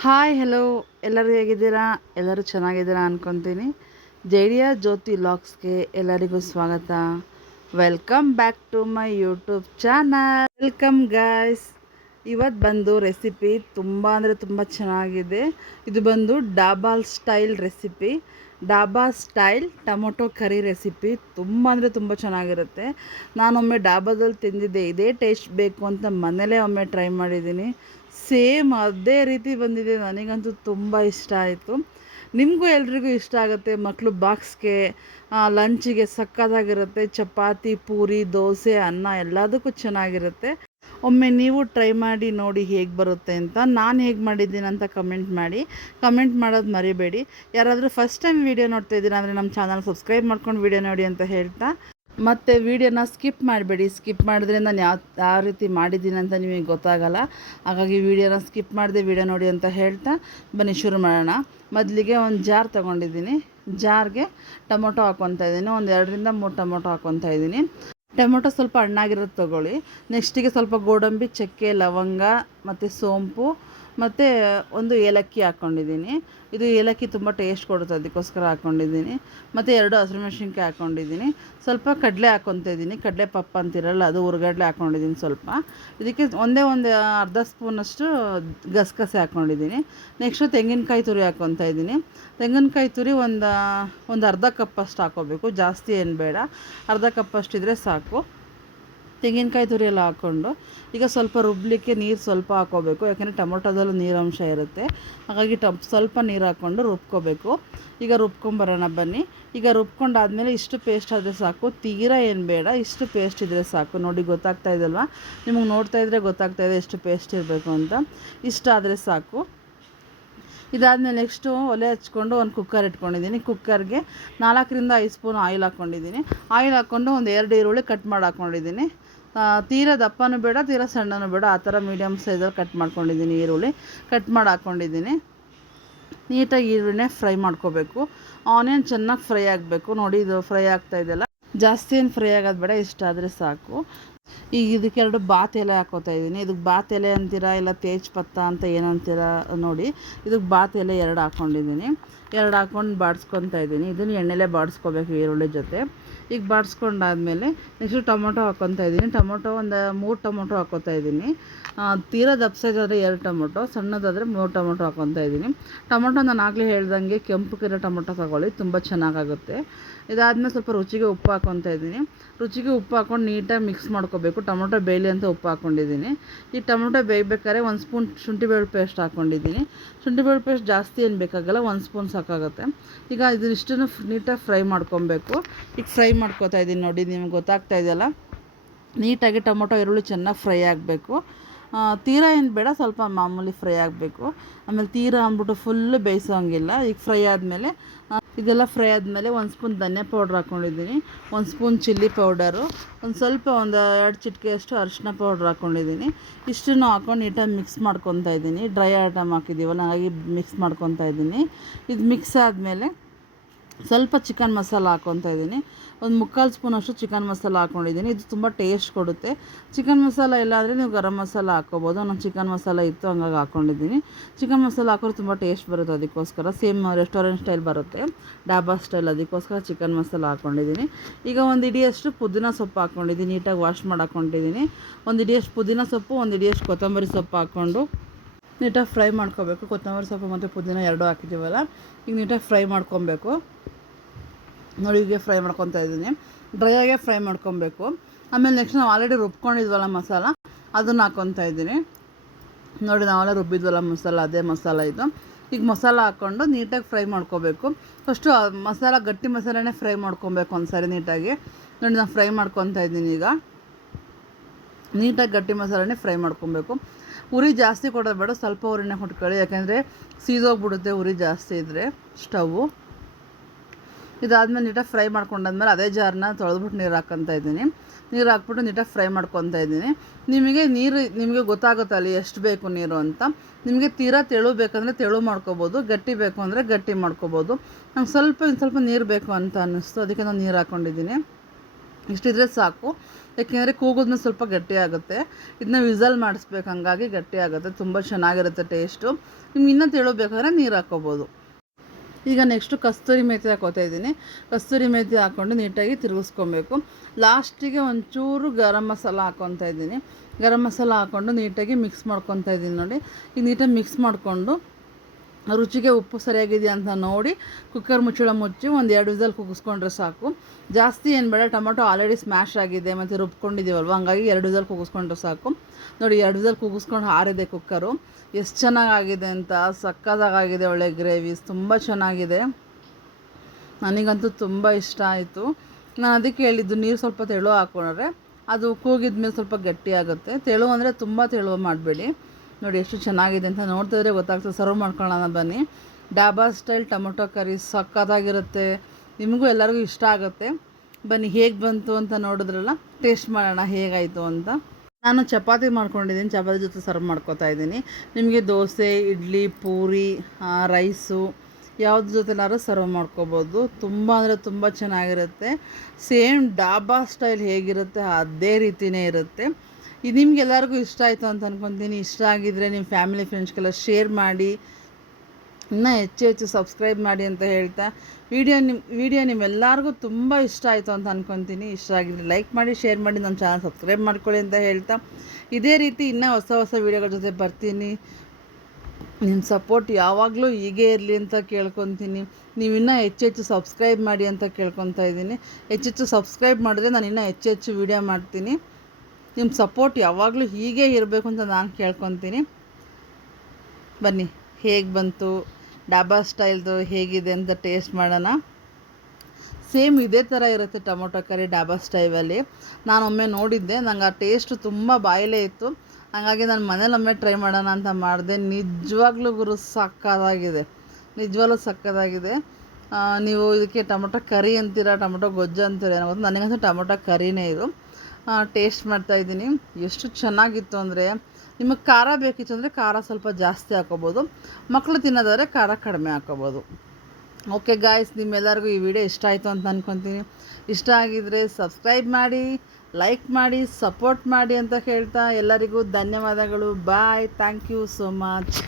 Hi hello, ಎಲ್ಲರೂ ಹೇಗಿದ್ದೀರಾ? ಎಲ್ಲರೂ ಚೆನ್ನಾಗಿದ್ದೀರಾ ಅಂದ್ಕೊತೀನಿ. ಜೇಡಿಯ ಜ್ಯೋತಿ ಲಾಗ್ಸ್ಗೆ ಎಲ್ಲರಿಗೂ ಸ್ವಾಗತ. Welcome back to my YouTube channel. Welcome guys. ಇವತ್ತು ಬಂದು ರೆಸಿಪಿ ತುಂಬ ಅಂದರೆ ತುಂಬ ಚೆನ್ನಾಗಿದೆ. ಇದು ಬಂದು ಡಾಬಾಲ್ style recipe. Dhaba style tomato curry recipe ತುಂಬ ಅಂದರೆ ತುಂಬ ಚೆನ್ನಾಗಿರುತ್ತೆ. ನಾನೊಮ್ಮೆ ಡಾಬಾದಲ್ಲಿ ತಿಂದಿದ್ದೆ, ಇದೇ ಟೇಸ್ಟ್ ಬೇಕು ಅಂತ ಮನೇಲೇ ಒಮ್ಮೆ ಟ್ರೈ ಮಾಡಿದ್ದೀನಿ. ಸೇಮ್ ಅದೇ ರೀತಿ ಬಂದಿದೆ. ನನಗಂತೂ ತುಂಬ ಇಷ್ಟ ಆಯಿತು. ನಿಮಗೂ ಎಲ್ರಿಗೂ ಇಷ್ಟ ಆಗುತ್ತೆ. ಮಕ್ಕಳು ಬಾಕ್ಸ್ಗೆ ಲಂಚಿಗೆ ಸಕ್ಕತ್ತಾಗಿರುತ್ತೆ. ಚಪಾತಿ, ಪೂರಿ, ದೋಸೆ, ಅನ್ನ ಎಲ್ಲದಕ್ಕೂ ಚೆನ್ನಾಗಿರುತ್ತೆ. ಒಮ್ಮೆ ನೀವು ಟ್ರೈ ಮಾಡಿ ನೋಡಿ ಹೇಗೆ ಬರುತ್ತೆ ಅಂತ. ನಾನು ಹೇಗೆ ಮಾಡಿದ್ದೀನಿ ಅಂತ ಕಮೆಂಟ್ ಮಾಡಿ. ಕಮೆಂಟ್ ಮಾಡೋದು ಮರಿಬೇಡಿ. ಯಾರಾದರೂ ಫಸ್ಟ್ ಟೈಮ್ ವೀಡಿಯೋ ನೋಡ್ತಾ ಇದ್ದೀರಾ ಅಂದರೆ ನಮ್ಮ ಚಾನಲ್ ಸಬ್ಸ್ಕ್ರೈಬ್ ಮಾಡ್ಕೊಂಡು ವೀಡಿಯೋ ನೋಡಿ ಅಂತ ಹೇಳ್ತಾ, ಮತ್ತು ವೀಡಿಯೋನ ಸ್ಕಿಪ್ ಮಾಡಬೇಡಿ. ಸ್ಕಿಪ್ ಮಾಡಿದ್ರೆ ನಾನು ಯಾವ ರೀತಿ ಮಾಡಿದ್ದೀನಿ ಅಂತ ನಿಮಗೆ ಗೊತ್ತಾಗಲ್ಲ. ಹಾಗಾಗಿ ವೀಡಿಯೋನ ಸ್ಕಿಪ್ ಮಾಡಿದೆ ವೀಡಿಯೋ ನೋಡಿ ಅಂತ ಹೇಳ್ತಾ ಬನ್ನಿ ಶುರು ಮಾಡೋಣ. ಮೊದಲಿಗೆ ಒಂದು ಜಾರ್ ತೊಗೊಂಡಿದ್ದೀನಿ. ಜಾರ್ಗೆ ಟೊಮೊಟೊ ಹಾಕ್ಕೊತಾ ಇದ್ದೀನಿ. ಒಂದು 2-3 ಟೊಮೊಟೊ ಹಾಕ್ಕೊತಾ ಇದ್ದೀನಿ. ಟೊಮೊಟೊ ಸ್ವಲ್ಪ ಹಣ್ಣಾಗಿರೋದು ತೊಗೊಳ್ಳಿ. ನೆಕ್ಸ್ಟಿಗೆ ಸ್ವಲ್ಪ ಗೋಡಂಬಿ, ಚಕ್ಕೆ, ಲವಂಗ ಮತ್ತು ಸೋಂಪು ಮತ್ತು ಒಂದು ಏಲಕ್ಕಿ ಹಾಕ್ಕೊಂಡಿದ್ದೀನಿ. ಇದು ಏಲಕ್ಕಿ ತುಂಬ ಟೇಸ್ಟ್ ಕೊಡುತ್ತೆ, ಅದಕ್ಕೋಸ್ಕರ ಹಾಕ್ಕೊಂಡಿದ್ದೀನಿ. ಮತ್ತು 2 ಹಸಿರುಮೆಣ್ಸಿನ್ಕಾಯಿ ಹಾಕ್ಕೊಂಡಿದ್ದೀನಿ. ಸ್ವಲ್ಪ ಕಡಲೆ ಹಾಕ್ಕೊತಾ ಇದ್ದೀನಿ. ಕಡಲೆ ಪಪ್ಪ ಅಂತಿರಲ್ಲ, ಅದು ಹುರ್ಗಡ್ಲೆ ಹಾಕ್ಕೊಂಡಿದ್ದೀನಿ ಸ್ವಲ್ಪ. ಇದಕ್ಕೆ ಒಂದು ಅರ್ಧ ಸ್ಪೂನಷ್ಟು ಗಸಗಸೆ ಹಾಕ್ಕೊಂಡಿದ್ದೀನಿ. ನೆಕ್ಸ್ಟು ತೆಂಗಿನಕಾಯಿ ತುರಿ ಹಾಕ್ಕೊತಾ ಇದ್ದೀನಿ. ತೆಂಗಿನಕಾಯಿ ತುರಿ ಒಂದು ಅರ್ಧ ಕಪ್ಪಷ್ಟು ಹಾಕ್ಕೋಬೇಕು, ಜಾಸ್ತಿ ಏನು ಬೇಡ. ಅರ್ಧ ಕಪ್ಪಷ್ಟಿದ್ರೆ ಸಾಕು. ತೆಂಗಿನಕಾಯಿ ತುರಿ ಎಲ್ಲ ಹಾಕ್ಕೊಂಡು ಈಗ ಸ್ವಲ್ಪ ರುಬ್ಬಲಿಕ್ಕೆ ನೀರು ಸ್ವಲ್ಪ ಹಾಕ್ಕೋಬೇಕು. ಯಾಕೆಂದರೆ ಟೊಮೊಟೊದಲ್ಲೂ ನೀರಂಶ ಇರುತ್ತೆ. ಹಾಗಾಗಿ ಸ್ವಲ್ಪ ನೀರು ಹಾಕ್ಕೊಂಡು ರುಬ್ಕೋಬೇಕು. ಈಗ ರುಬ್ಕೊಂಬರೋಣ ಬನ್ನಿ. ಈಗ ರುಬ್ಕೊಂಡಾದಮೇಲೆ ಇಷ್ಟು ಪೇಸ್ಟ್ ಆದರೆ ಸಾಕು, ತೀರಾ ಏನು ಬೇಡ, ಇಷ್ಟು ಪೇಸ್ಟ್ ಇದ್ದರೆ ಸಾಕು. ನೋಡಿ ಗೊತ್ತಾಗ್ತಾ ಇದಲ್ವಾ? ನಿಮಗೆ ನೋಡ್ತಾ ಇದ್ದರೆ ಗೊತ್ತಾಗ್ತಾ ಇದೆ ಎಷ್ಟು ಪೇಸ್ಟ್ ಇರಬೇಕು ಅಂತ. ಇಷ್ಟಾದರೆ ಸಾಕು. ಇದಾದಮೇಲೆ ನೆಕ್ಸ್ಟು ಒಲೆ ಹಚ್ಕೊಂಡು ಒಂದು ಕುಕ್ಕರ್ ಇಟ್ಕೊಂಡಿದ್ದೀನಿ. ಕುಕ್ಕರ್ಗೆ 4-5 ಸ್ಪೂನ್ ಆಯಿಲ್ ಹಾಕ್ಕೊಂಡಿದ್ದೀನಿ. ಆಯಿಲ್ ಹಾಕ್ಕೊಂಡು ಒಂದು 2 ಈರುಳ್ಳಿ ಕಟ್ ಮಾಡಿ ಹಾಕ್ಕೊಂಡಿದ್ದೀನಿ. ತೀರಾ ದಪ್ಪನೂ ಬೇಡ, ತೀರಾ ಸಣ್ಣನೂ ಬೇಡ, ಆ ಥರ ಮೀಡಿಯಮ್ ಸೈಜಲ್ಲಿ ಕಟ್ ಮಾಡ್ಕೊಂಡಿದ್ದೀನಿ. ಈರುಳ್ಳಿ ಕಟ್ ಮಾಡಿ ಹಾಕ್ಕೊಂಡಿದ್ದೀನಿ. ನೀಟಾಗಿ ಈರುಳ್ಳಿನೇ ಫ್ರೈ ಮಾಡ್ಕೋಬೇಕು. ಆನಿಯನ್ ಚೆನ್ನಾಗಿ ಫ್ರೈ ಆಗಬೇಕು. ನೋಡಿ ಇದು ಫ್ರೈ ಆಗ್ತಾಯಿದೆಯಲ್ಲ, ಜಾಸ್ತಿ ಏನು ಫ್ರೈ ಆಗೋದು ಬೇಡ, ಇಷ್ಟ ಆದರೆ ಸಾಕು. ಈಗ ಇದಕ್ಕೆ 2 ಬಾತ್ ಎಲೆ ಹಾಕ್ಕೋತಾ ಇದ್ದೀನಿ. ಇದಕ್ಕೆ ಬಾತ್ ಎಲೆ ಅಂತೀರಾ ಇಲ್ಲ ತೇಜ್ಪತ್ತ ಅಂತ ಏನಂತೀರಾ ನೋಡಿ. ಇದಕ್ಕೆ ಬಾತ್ ಎಲೆ 2 ಹಾಕ್ಕೊಂಡಿದ್ದೀನಿ. 2 ಹಾಕ್ಕೊಂಡು ಬಾಡಿಸ್ಕೊತಾ ಇದ್ದೀನಿ. ಇದನ್ನು ಎಣ್ಣೆಲೇ ಬಾಡಿಸ್ಕೋಬೇಕು ಈರುಳ್ಳಿ ಜೊತೆ. ಈಗ ಬಾಡಿಸ್ಕೊಂಡಾದ್ಮೇಲೆ ನೆಕ್ಸ್ಟು ಟೊಮೊಟೊ ಹಾಕ್ಕೊತಾ ಇದ್ದೀನಿ. ಟೊಮೊಟೊ ಒಂದು 3 ಟೊಮೊಟೊ ಹಾಕ್ಕೋತಾ ಇದ್ದೀನಿ. ತೀರಾ ದಪ್ಪ ಸೈಜ್ ಆದರೆ 2 ಟೊಮೊಟೊ, ಸಣ್ಣದಾದರೆ 3 ಟೊಮೊಟೊ ಹಾಕ್ಕೊತಾ ಇದ್ದೀನಿ. ಟೊಮೊಟೊ ನಾನು ಆಗಲೇ ಹೇಳ್ದಂಗೆ ಕೆಂಪಗಿರೋ ಟೊಮೊಟೊ ತೊಗೊಳ್ಳಿ, ತುಂಬ ಚೆನ್ನಾಗಾಗುತ್ತೆ. ಇದಾದಮೇಲೆ ಸ್ವಲ್ಪ ರುಚಿಗೆ ಉಪ್ಪು ಹಾಕ್ಕೊತಾ ಇದ್ದೀನಿ. ರುಚಿಗೆ ಉಪ್ಪು ಹಾಕ್ಕೊಂಡು ನೀಟಾಗಿ ಮಿಕ್ಸ್ ಮಾಡ್ಕೋಬೇಕು. ಟೊಮೊಟೊ ಬೇಯಲಿ ಅಂತ ಉಪ್ಪು ಹಾಕ್ಕೊಂಡಿದ್ದೀನಿ. ಈ ಟೊಮೊಟೊ ಬೇಯಬೇಕಾದ್ರೆ 1 ಸ್ಪೂನ್ ಶುಂಠಿ ಬೆಳ್ಳುಳ್ಳಿ ಪೇಸ್ಟ್ ಹಾಕ್ಕೊಂಡಿದ್ದೀನಿ. ಶುಂಠಿ ಬೆಳ್ಳುಳ್ಳಿ ಪೇಸ್ಟ್ ಜಾಸ್ತಿ ಏನು ಬೇಕಾಗಲ್ಲ, 1 ಸ್ಪೂನ್ ಸಾಕಾಗುತ್ತೆ. ಈಗ ಇದಿಷ್ಟನ್ನು ನೀಟಾಗಿ ಫ್ರೈ ಮಾಡ್ಕೊಬೇಕು. ಈಗ ಫ್ರೈ ಮಾಡ್ಕೋತಾ ಇದ್ದೀನಿ. ನೋಡಿ ನಿಮ್ಗೆ ಗೊತ್ತಾಗ್ತಾ ಇದೆಯಲ್ಲ, ನೀಟಾಗಿ ಟೊಮೊಟೊ ಈರುಳ್ಳಿ ಚೆನ್ನಾಗಿ ಫ್ರೈ ಆಗಬೇಕು. ತೀರಾ ಏನು ಬೇಡ, ಸ್ವಲ್ಪ ಮಾಮೂಲಿ ಫ್ರೈ ಆಗಬೇಕು. ಆಮೇಲೆ ತೀರಾ ಅಂದ್ಬಿಟ್ಟು ಫುಲ್ಲು ಬೇಯಿಸೋಂಗಿಲ್ಲ. ಈಗ ಫ್ರೈ ಆದಮೇಲೆ ಇದೆಲ್ಲ ಫ್ರೈ ಆದಮೇಲೆ 1 ಸ್ಪೂನ್ ಧನಿಯಾ ಪೌಡ್ರ್ ಹಾಕ್ಕೊಂಡಿದ್ದೀನಿ. 1 ಸ್ಪೂನ್ ಚಿಲ್ಲಿ ಪೌಡರು, ಸ್ವಲ್ಪ 2 ಚಿಟಿಕೆಯಷ್ಟು ಅರಿಶಿನ ಪೌಡ್ರ್ ಹಾಕ್ಕೊಂಡಿದ್ದೀನಿ. ಇಷ್ಟನ್ನು ಹಾಕ್ಕೊಂಡು ನೀಟಾಗಿ ಮಿಕ್ಸ್ ಮಾಡ್ಕೊತಾ ಇದ್ದೀನಿ. ಡ್ರೈ ಐಟಮ್ ಹಾಕಿದ್ದೀವಲ್ಲ, ಹಾಗಾಗಿ ಮಿಕ್ಸ್ ಮಾಡ್ಕೊತಾ ಇದ್ದೀನಿ. ಇದು ಮಿಕ್ಸ್ ಆದಮೇಲೆ ಸ್ವಲ್ಪ ಚಿಕನ್ ಮಸಾಲ ಹಾಕ್ಕೊತಾ ಇದ್ದೀನಿ. ಒಂದು 3/4 ಸ್ಪೂನಷ್ಟು ಚಿಕನ್ ಮಸಾಲ ಹಾಕ್ಕೊಂಡಿದ್ದೀನಿ. ಇದು ತುಂಬ ಟೇಸ್ಟ್ ಕೊಡುತ್ತೆ. ಚಿಕನ್ ಮಸಾಲ ಇಲ್ಲಾಂದರೆ ನೀವು ಗರಂ ಮಸಾಲ ಹಾಕ್ಕೋಬೋದು. ನಾನು ಚಿಕನ್ ಮಸಾಲ ಇತ್ತು, ಹಂಗಾಗಿ ಹಾಕ್ಕೊಂಡಿದ್ದೀನಿ. ಚಿಕನ್ ಮಸಾಲ ಹಾಕೋರು ತುಂಬ ಟೇಸ್ಟ್ ಬರುತ್ತೆ, ಅದಕ್ಕೋಸ್ಕರ. ಸೇಮ್ ರೆಸ್ಟೋರೆಂಟ್ ಸ್ಟೈಲ್ ಬರುತ್ತೆ, ಡಾಬಾ ಸ್ಟೈಲ್, ಅದಕ್ಕೋಸ್ಕರ ಚಿಕನ್ ಮಸಾಲ ಹಾಕ್ಕೊಂಡಿದ್ದೀನಿ. ಈಗ 1 ಹಿಡಿಯಷ್ಟು ಪುದೀನ ಸೊಪ್ಪು ಹಾಕ್ಕೊಂಡಿದ್ದೀನಿ. ನೀಟಾಗಿ ವಾಶ್ ಮಾಡಿ ಹಾಕ್ಕೊಂಡಿದ್ದೀನಿ. 1 ಹಿಡಿಯಷ್ಟು ಪುದೀನ ಸೊಪ್ಪು, 1 ಹಿಡಿಯಷ್ಟು ಕೊತ್ತಂಬರಿ ಸೊಪ್ಪು ಹಾಕ್ಕೊಂಡು ನೀಟಾಗಿ ಫ್ರೈ ಮಾಡ್ಕೋಬೇಕು. ಕೊತ್ತಂಬರಿ ಸೊಪ್ಪು ಮತ್ತು ಪುದೀನ 2 ಹಾಕಿದ್ದೀವಲ್ಲ, ಈಗ ನೀಟಾಗಿ ಫ್ರೈ ಮಾಡ್ಕೊಬೇಕು. ನೋಡಿ ಹೀಗೆ ಫ್ರೈ ಮಾಡ್ಕೊತಾ ಇದ್ದೀನಿ. ಡ್ರೈಯಾಗೆ ಫ್ರೈ ಮಾಡ್ಕೊಬೇಕು. ಆಮೇಲೆ ನೆಕ್ಸ್ಟ್ ನಾವು ಆಲ್ರೆಡಿ ರುಬ್ಕೊಂಡಿದ್ವಲ್ಲ ಮಸಾಲ, ಅದನ್ನು ಹಾಕ್ಕೊತಾ ಇದ್ದೀನಿ. ನೋಡಿ ನಾವೆಲ್ಲ ರುಬ್ಬಿದ್ವಲ್ಲ ಮಸಾಲ, ಅದೇ ಮಸಾಲ ಇದು. ಈಗ ಮಸಾಲ ಹಾಕ್ಕೊಂಡು ನೀಟಾಗಿ ಫ್ರೈ ಮಾಡ್ಕೋಬೇಕು. ಫಸ್ಟು ಮಸಾಲ ಗಟ್ಟಿ ಮಸಾಲನೇ ಫ್ರೈ ಮಾಡ್ಕೊಬೇಕು ಒಂದು ಸಾರಿ ನೀಟಾಗಿ. ನೋಡಿ ನಾನು ಫ್ರೈ ಮಾಡ್ಕೊತಾ ಇದ್ದೀನಿ. ಈಗ ನೀಟಾಗಿ ಗಟ್ಟಿ ಮಸಾಲನೇ ಫ್ರೈ ಮಾಡ್ಕೊಬೇಕು. ಉರಿ ಜಾಸ್ತಿ ಕೊಡೋದು ಬೇಡ, ಸ್ವಲ್ಪ ಉರಿನೇ ಕೊಟ್ಕೊಳ್ಳಿ, ಯಾಕೆಂದರೆ ಸೀದೋಗ್ಬಿಡುತ್ತೆ ಉರಿ ಜಾಸ್ತಿ ಇದ್ದರೆ ಸ್ಟವ್ವು. ಇದಾದಮೇಲೆ ನೀಟಾಗಿ ಫ್ರೈ ಮಾಡ್ಕೊಂಡಾದ್ಮೇಲೆ ಅದೇ ಜಾರನ್ನ ತೊಳೆದ್ಬಿಟ್ಟು ನೀರು ಹಾಕ್ಕೊತಾ ಇದ್ದೀನಿ. ನೀರು ಹಾಕ್ಬಿಟ್ಟು ನೀಟಾಗಿ ಫ್ರೈ ಮಾಡ್ಕೊತಾ ಇದ್ದೀನಿ. ನಿಮಗೆ ಗೊತ್ತಾಗುತ್ತೆ ಅಲ್ಲಿ ಎಷ್ಟು ಬೇಕು ನೀರು ಅಂತ. ನಿಮಗೆ ತೀರಾ ತೆಳು ಬೇಕಂದರೆ ತೆಳು ಮಾಡ್ಕೋಬೋದು, ಗಟ್ಟಿ ಬೇಕು ಅಂದರೆ ಗಟ್ಟಿ ಮಾಡ್ಕೋಬೋದು. ನಂಗೆ ಇನ್ನು ಸ್ವಲ್ಪ ನೀರು ಬೇಕು ಅಂತ ಅನ್ನಿಸ್ತು, ಅದಕ್ಕೆ ನಾನು ನೀರು ಹಾಕ್ಕೊಂಡಿದ್ದೀನಿ. ಇಷ್ಟಿದ್ರೆ ಸಾಕು. ಯಾಕೆಂದರೆ ಕೂಗಿದ್ಮೇಲೆ ಸ್ವಲ್ಪ ಗಟ್ಟಿ ಆಗುತ್ತೆ. ಇದನ್ನ ವಿಸಲ್ ಮಾಡಿಸ್ಬೇಕು, ಹಾಗಾಗಿ ಗಟ್ಟಿ ಆಗುತ್ತೆ. ತುಂಬ ಚೆನ್ನಾಗಿರುತ್ತೆ ಟೇಸ್ಟು. ನಿಮ್ಗೆ ಇನ್ನೂ ತೆಳಬೇಕಾದ್ರೆ ನೀರು ಹಾಕ್ಕೋಬೋದು. ಈಗ ನೆಕ್ಸ್ಟು ಕಸ್ತೂರಿ ಮೇಥಿ ಹಾಕೋತಾ ಇದ್ದೀನಿ. ಕಸ್ತೂರಿ ಮೇಥಿ ಹಾಕ್ಕೊಂಡು ನೀಟಾಗಿ ತಿರುಗಿಸ್ಕೊಬೇಕು. ಲಾಸ್ಟಿಗೆ ಒಂಚೂರು ಗರಂ ಮಸಾಲ ಹಾಕ್ಕೊತಾ ಇದ್ದೀನಿ. ಗರಂ ಮಸಾಲ ಹಾಕ್ಕೊಂಡು ನೀಟಾಗಿ ಮಿಕ್ಸ್ ಮಾಡ್ಕೊತಾ ಇದ್ದೀನಿ. ನೋಡಿ, ಈಗ ನೀಟಾಗಿ ಮಿಕ್ಸ್ ಮಾಡಿಕೊಂಡು ರುಚಿಗೆ ಉಪ್ಪು ಸರಿಯಾಗಿದೆಯಾ ಅಂತ ನೋಡಿ ಕುಕ್ಕರ್ ಮುಚ್ಚಳ ಮುಚ್ಚಿ ಒಂದು 2 ವಿಸಲ್ ಕೂಗಿಸ್ಕೊಂಡ್ರೆ ಸಾಕು. ಜಾಸ್ತಿ ಏನು ಬೇಡ, ಟೊಮೊಟೊ ಆಲ್ರೆಡಿ ಸ್ಮ್ಯಾಶ್ ಆಗಿದೆ ಮತ್ತು ರುಬ್ಕೊಂಡಿದ್ದೀವಲ್ವ, ಹಂಗಾಗಿ 2 ವಿಸಲ್ ಕೂಗಿಸ್ಕೊಂಡ್ರೆ ಸಾಕು. ನೋಡಿ, 2 ವಿಸಲ್ ಕೂಗಿಸ್ಕೊಂಡು ಆರಿದೆ ಕುಕ್ಕರು. ಎಷ್ಟು ಚೆನ್ನಾಗಾಗಿದೆ ಅಂತ, ಸಕ್ಕತ್ತಾಗಿದೆ. ಒಳ್ಳೆ ಗ್ರೇವೀಸ್ ತುಂಬ ಚೆನ್ನಾಗಿದೆ. ನನಗಂತೂ ತುಂಬ ಇಷ್ಟ ಆಯಿತು. ನಾನು ಅದಕ್ಕೆ ಹೇಳಿದ್ದು ನೀರು ಸ್ವಲ್ಪ ತೆಳು ಹಾಕ್ಕೊಂಡ್ರೆ ಅದು ಕೂಗಿದ್ಮೇಲೆ ಸ್ವಲ್ಪ ಗಟ್ಟಿ ಆಗುತ್ತೆ. ತೆಳು ಅಂದರೆ ತುಂಬ ತೆಳು ಮಾಡಬೇಡಿ. ನೋಡಿ ಎಷ್ಟು ಚೆನ್ನಾಗಿದೆ ಅಂತ ನೋಡ್ತಿದ್ರೆ ಗೊತ್ತಾಗ್ತದೆ. ಸರ್ವ್ ಮಾಡ್ಕೊಳ್ಳೋಣ ಬನ್ನಿ. ಡಾಬಾ ಸ್ಟೈಲ್ ಟೊಮೊಟೊ ಕರಿ ಸಕ್ಕತ್ತಾಗಿರುತ್ತೆ. ನಿಮಗೂ ಎಲ್ಲರಿಗೂ ಇಷ್ಟ ಆಗುತ್ತೆ. ಬನ್ನಿ, ಹೇಗೆ ಬಂತು ಅಂತ ನೋಡಿದ್ರಲ್ಲ, ಟೇಸ್ಟ್ ಮಾಡೋಣ ಹೇಗಾಯಿತು ಅಂತ. ನಾನು ಚಪಾತಿ ಮಾಡ್ಕೊಂಡಿದ್ದೀನಿ, ಚಪಾತಿ ಜೊತೆ ಸರ್ವ್ ಮಾಡ್ಕೊತಾ ಇದ್ದೀನಿ. ನಿಮಗೆ ದೋಸೆ, ಇಡ್ಲಿ, ಪೂರಿ, ರೈಸು ಯಾವ್ದ್ರ ಜೊತೆನಾದ್ರೂ ಸರ್ವ್ ಮಾಡ್ಕೋಬೋದು. ತುಂಬ ಅಂದರೆ ತುಂಬ ಚೆನ್ನಾಗಿರುತ್ತೆ. ಸೇಮ್ ಡಾಬಾ ಸ್ಟೈಲ್ ಹೇಗಿರುತ್ತೆ ಅದೇ ರೀತಿಯೇ ಇರುತ್ತೆ. ಇದು ನಿಮ್ಗೆಲ್ಲರಿಗೂ ಇಷ್ಟ ಆಯಿತು ಅಂತ ಅಂದ್ಕೊತೀನಿ. ಇಷ್ಟ ಆಗಿದ್ದರೆ ನಿಮ್ಮ ಫ್ಯಾಮಿಲಿ ಫ್ರೆಂಡ್ಸ್ಗೆಲ್ಲ ಶೇರ್ ಮಾಡಿ, ಇನ್ನೂ ಹೆಚ್ಚು ಹೆಚ್ಚು ಸಬ್ಸ್ಕ್ರೈಬ್ ಮಾಡಿ ಅಂತ ಹೇಳ್ತಾ, ವಿಡಿಯೋ ನಿಮ್ಮೆಲ್ಲರಿಗೂ ತುಂಬ ಇಷ್ಟ ಆಯಿತು ಅಂತ ಅಂದ್ಕೊತೀನಿ. ಇಷ್ಟ ಆಗಿದ್ರೆ ಲೈಕ್ ಮಾಡಿ, ಶೇರ್ ಮಾಡಿ, ನಮ್ಮ ಚಾನಲ್ ಸಬ್ಸ್ಕ್ರೈಬ್ ಮಾಡ್ಕೊಳ್ಳಿ ಅಂತ ಹೇಳ್ತಾ, ಇದೇ ರೀತಿ ಇನ್ನೂ ಹೊಸ ಹೊಸ ವೀಡಿಯೋಗಳ ಜೊತೆ ಬರ್ತೀನಿ. ನಿಮ್ಮ ಸಪೋರ್ಟ್ ಯಾವಾಗಲೂ ಹೀಗೇ ಇರಲಿ ಅಂತ ಕೇಳ್ಕೊತೀನಿ. ನೀವು ಇನ್ನೂ ಹೆಚ್ಚು ಸಬ್ಸ್ಕ್ರೈಬ್ ಮಾಡಿ ಅಂತ ಕೇಳ್ಕೊತಾ ಇದ್ದೀನಿ. ಹೆಚ್ಚು ಸಬ್ಸ್ಕ್ರೈಬ್ ಮಾಡಿದ್ರೆ ನಾನು ಇನ್ನೂ ಹೆಚ್ಚು ವೀಡಿಯೋ ಮಾಡ್ತೀನಿ. ನಿಮ್ಮ ಸಪೋರ್ಟ್ ಯಾವಾಗಲೂ ಹೀಗೇ ಇರಬೇಕು ಅಂತ ನಾನು ಕೇಳ್ಕೊತೀನಿ. ಬನ್ನಿ, ಹೇಗೆ ಬಂತು ಡಾಬಾ ಸ್ಟೈಲ್ದು ಹೇಗಿದೆ ಅಂತ ಟೇಸ್ಟ್ ಮಾಡೋಣ. ಸೇಮ್ ಇದೇ ಥರ ಇರುತ್ತೆ ಟೊಮೊಟೊ ಕರಿ ಡಾಬಾ ಸ್ಟೈಲಲ್ಲಿ. ನಾನೊಮ್ಮೆ ನೋಡಿದ್ದೆ, ನಂಗೆ ಆ ಟೇಸ್ಟು ತುಂಬ ಬಾಯಲ್ಲೇ ಇತ್ತು. ಹಾಗಾಗಿ ನಾನು ಮನೇಲೊಮ್ಮೆ ಟ್ರೈ ಮಾಡೋಣ ಅಂತ ಮಾಡಿದೆ. ನಿಜವಾಗ್ಲೂ ಗುರು ಸಕ್ಕತ್ತಾಗಿದೆ, ನಿಜವಾಗ್ಲೂ ಸಕ್ಕತ್ತಾಗಿದೆ. ನೀವು ಇದಕ್ಕೆ ಟೊಮೊಟೊ ಕರಿ ಅಂತೀರಾ, ಟೊಮೊಟೊ ಗೊಜ್ಜು ಅಂತೀರ ಏನೋ ಗೊತ್ತು, ನನಗಂತೂ ಟೊಮೊಟೊ ಕರಿನೇ ಇದು. ಟೇಸ್ಟ್ ಮಾಡ್ತಾಯಿದ್ದೀನಿ. ಎಷ್ಟು ಚೆನ್ನಾಗಿತ್ತು ಅಂದರೆ, ನಿಮಗೆ ಖಾರ ಬೇಕಿತ್ತು ಅಂದರೆ ಖಾರ ಸ್ವಲ್ಪ ಜಾಸ್ತಿ ಹಾಕ್ಕೋಬೋದು. ಮಕ್ಕಳು ತಿನ್ನೋದಾದರೆ ಖಾರ ಕಡಿಮೆ ಹಾಕ್ಕೋಬೋದು. ಓಕೆ ಗಾಯ್ಸ್, ನಿಮ್ಮೆಲ್ಲರಿಗೂ ಈ ವಿಡಿಯೋ ಇಷ್ಟ ಆಯಿತು ಅಂತ ಅಂದ್ಕೊತೀನಿ. ಇಷ್ಟ ಆಗಿದ್ದರೆ ಸಬ್ಸ್ಕ್ರೈಬ್ ಮಾಡಿ, ಲೈಕ್ ಮಾಡಿ, ಸಪೋರ್ಟ್ ಮಾಡಿ ಅಂತ ಹೇಳ್ತಾ ಎಲ್ಲರಿಗೂ ಧನ್ಯವಾದಗಳು. Bye. Thank you so much.